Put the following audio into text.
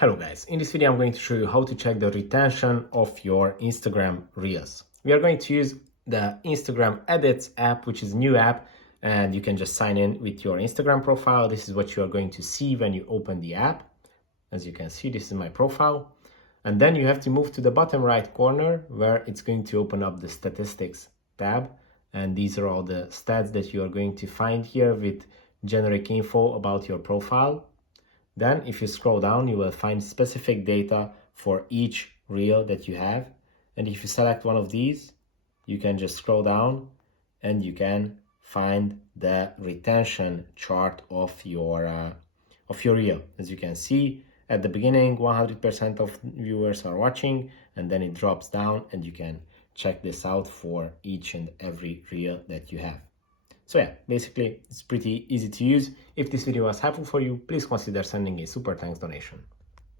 Hello guys, in this video I'm going to show you how to check the retention of your Instagram Reels. We are going to use the Instagram Edits app, which is a new app, and you can just sign in with your Instagram profile. This is what you are going to see when you open the app. As you can see, this is my profile. And then you have to move to the bottom right corner where it's going to open up the statistics tab. And these are all the stats that you are going to find here with generic info about your profile. Then if you scroll down, you will find specific data for each reel that you have. And if you select one of these, you can just scroll down and you can find the retention chart of your reel. As you can see, at the beginning, 100% of viewers are watching, and then it drops down, and you can check this out for each and every reel that you have. So yeah, basically it's pretty easy to use. If this video was helpful for you, please consider sending a super thanks donation.